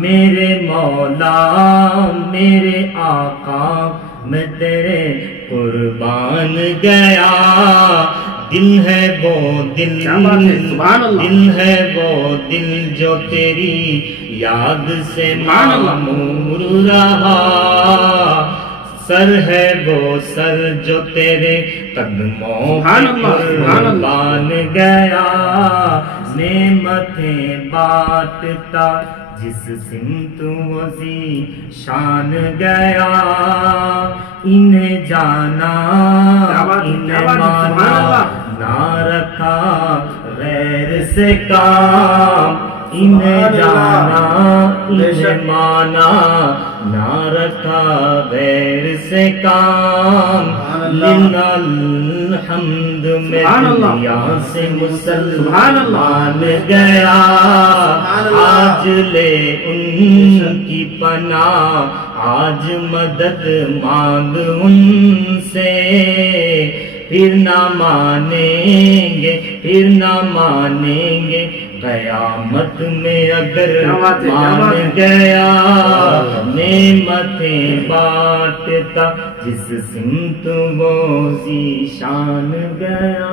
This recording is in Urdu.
میرے مولا میرے آقا میں تیرے قربان گیا، دل ہے وہ دل، دل ہے وہ دل جو تیری یاد سے معمور رہا، سر ہے وہ سر جو تیرے قدموں پہ قربان گیا، نعمتیں بانٹتا جس سمت وزی شان گیا، انہیں جانا انہیں مانا نہ رکھا غیر سے کام، انہیں جانا انہیں مانا نہ رکھا غیر سے کام، للہ الحمد میں دنیا سے مسلمان گیا، آج لے ان کی پناہ، آج مدد مانگ ان سے، پھر نہ مانیں گے پھر نہ مانیں گے، قیامت میں اگر مان گیا، نعمتیں بانٹتا جس سمت وہ ذی شان گیا۔